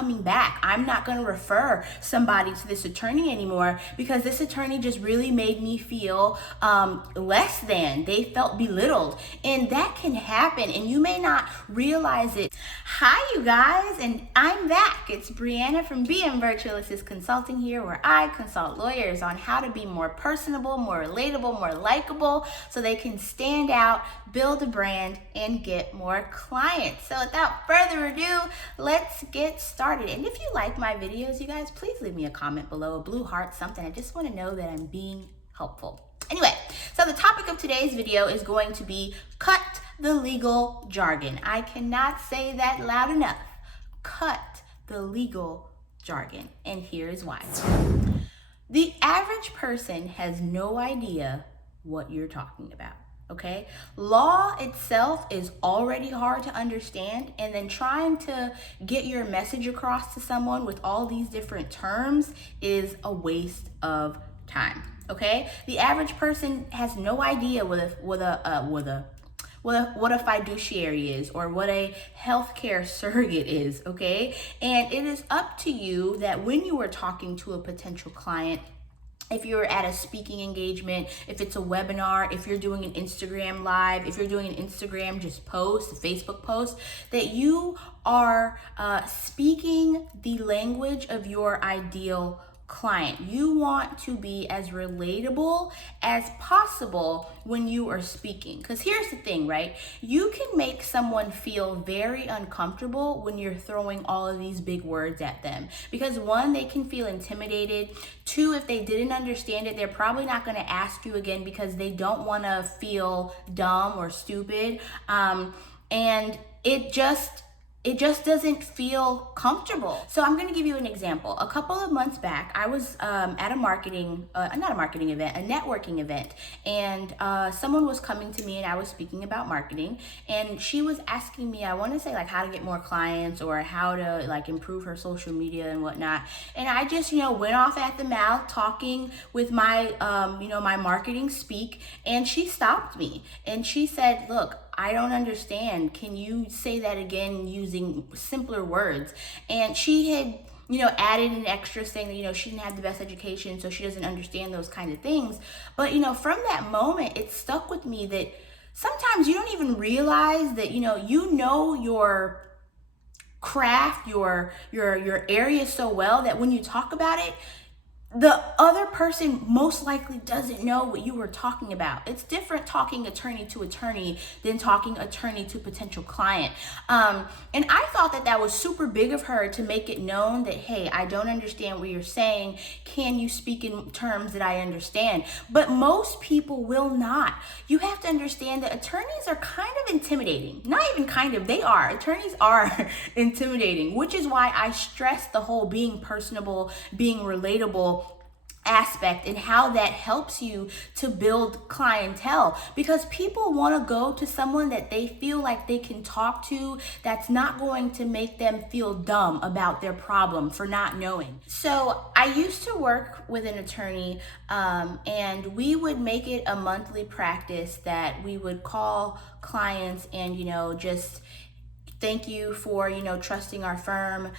coming back. I'm not going to refer somebody to this attorney anymore because this attorney just really made me feel less than. They felt belittled. And that can happen, and you may not realize it. Hi, you guys, and I'm back. It's Brianna from BM Virtual Assist Consulting here, where I consult lawyers on how to be more personable, more relatable, more likable, so they can stand out, build a brand, and get more clients. So without further ado, let's get started. And if you like my videos, you guys, please leave me a comment below, a blue heart, something. I just want to know that I'm being helpful. Anyway, so the topic of today's video is going to be cut the legal jargon. I cannot say that loud enough. Cut the legal jargon. And here is why. The average person has no idea what you're talking about. Okay, law itself is already hard to understand, and then trying to get your message across to someone with all these different terms is a waste of time. Okay, the average person has no idea what a fiduciary is or what a healthcare surrogate is. Okay, and it is up to you that when you are talking to a potential client, if you're at a speaking engagement, if it's a webinar, if you're doing an Instagram live, if you're doing an Instagram just post, a Facebook post, that you are speaking the language of your ideal client. You want to be as relatable as possible when you are speaking. Because here's the thing, right? You can make someone feel very uncomfortable when you're throwing all of these big words at them. Because one, they can feel intimidated. Two, if they didn't understand it, they're probably not going to ask you again because they don't want to feel dumb or stupid. And it just doesn't feel comfortable. So I'm gonna give you an example. A couple of months back, I was at a networking event, and someone was coming to me and I was speaking about marketing, and she was asking me, I wanna say like how to get more clients or how to like improve her social media and whatnot. And I just, went off at the mouth talking with my, my marketing speak, and she stopped me and she said, look, I don't understand. Can you say that again using simpler words? And she had, added an extra saying that, she didn't have the best education, so she doesn't understand those kind of things. But, from that moment, it stuck with me that sometimes you don't even realize that, your craft, your area so well that when you talk about it, the other person most likely doesn't know what you were talking about. It's different talking attorney to attorney than talking attorney to potential client. And I thought that was super big of her to make it known that, hey, I don't understand what you're saying. Can you speak in terms that I understand? But most people will not. You have to understand that attorneys are kind of intimidating. Not even kind of, they are. Attorneys are intimidating, which is why I stress the whole being personable, being relatable aspect and how that helps you to build clientele, because people want to go to someone that they feel like they can talk to, that's not going to make them feel dumb about their problem for not knowing. So I used to work with an attorney, and we would make it a monthly practice that we would call clients and just thank you for trusting our firm.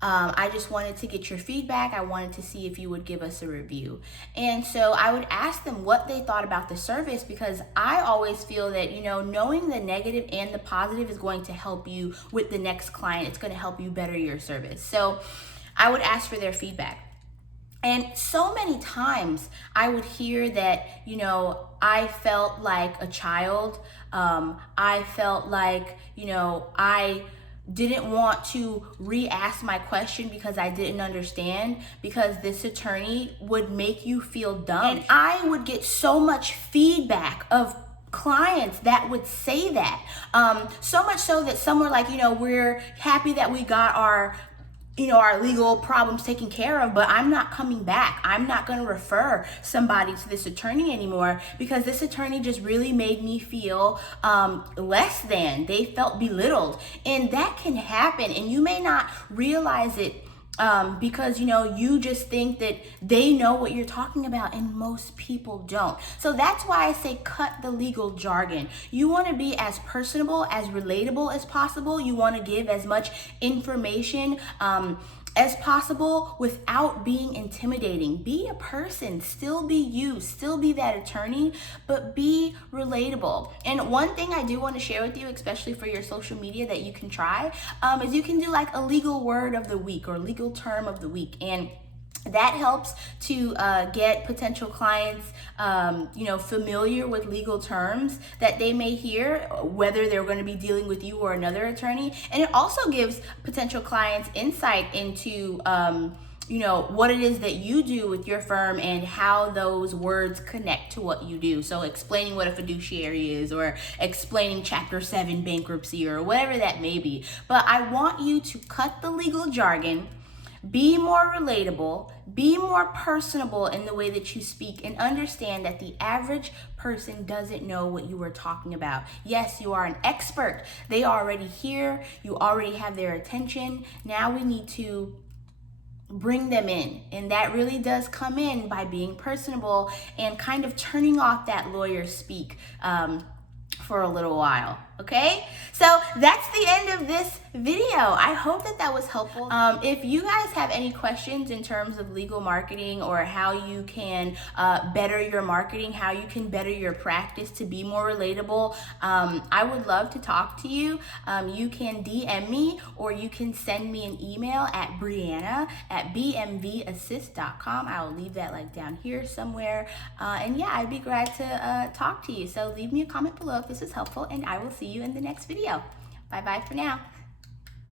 I just wanted to get your feedback. I wanted to see if you would give us a review. And so I would ask them what they thought about the service, because I always feel that, knowing the negative and the positive is going to help you with the next client. It's going to help you better your service. So I would ask for their feedback. And so many times I would hear that, I felt like a child. I felt like, I didn't want to re-ask my question because I didn't understand, because this attorney would make you feel dumb. And I would get so much feedback of clients that would say that. So much so that some were like, we're happy that we got our legal problems taken care of, but I'm not coming back. I'm not going to refer somebody to this attorney anymore because this attorney just really made me feel less than. They felt belittled. And that can happen, and you may not realize it because you just think that they know what you're talking about, and most people don't. So that's why I say cut the legal jargon. You want to be as personable, as relatable as possible. You want to give as much information as possible without being intimidating. Be a person, still be you, still be that attorney, but be relatable. And one thing I do want to share with you, especially for your social media, that you can try is you can do like a legal word of the week or legal term of the week. And that helps to get potential clients, familiar with legal terms that they may hear, whether they're going to be dealing with you or another attorney. And it also gives potential clients insight into, what it is that you do with your firm and how those words connect to what you do. So explaining what a fiduciary is, or explaining Chapter 7 bankruptcy, or whatever that may be. But I want you to cut the legal jargon, be more relatable, be more personable in the way that you speak, and understand that the average person doesn't know what you are talking about. Yes, you are an expert. They are already here. You already have their attention. Now we need to bring them in. And that really does come in by being personable and kind of turning off that lawyer speak for a little while. Okay, so that's the end of this video. I hope that was helpful. If you guys have any questions in terms of legal marketing, or how you can better your marketing, how you can better your practice to be more relatable, I would love to talk to you. You can DM me, or you can send me an email at brianna@bmvassist.com. I will leave that like down here somewhere. And yeah, I'd be glad to talk to you. So leave me a comment below if this is helpful, and I will see you in the next video. Bye bye for now.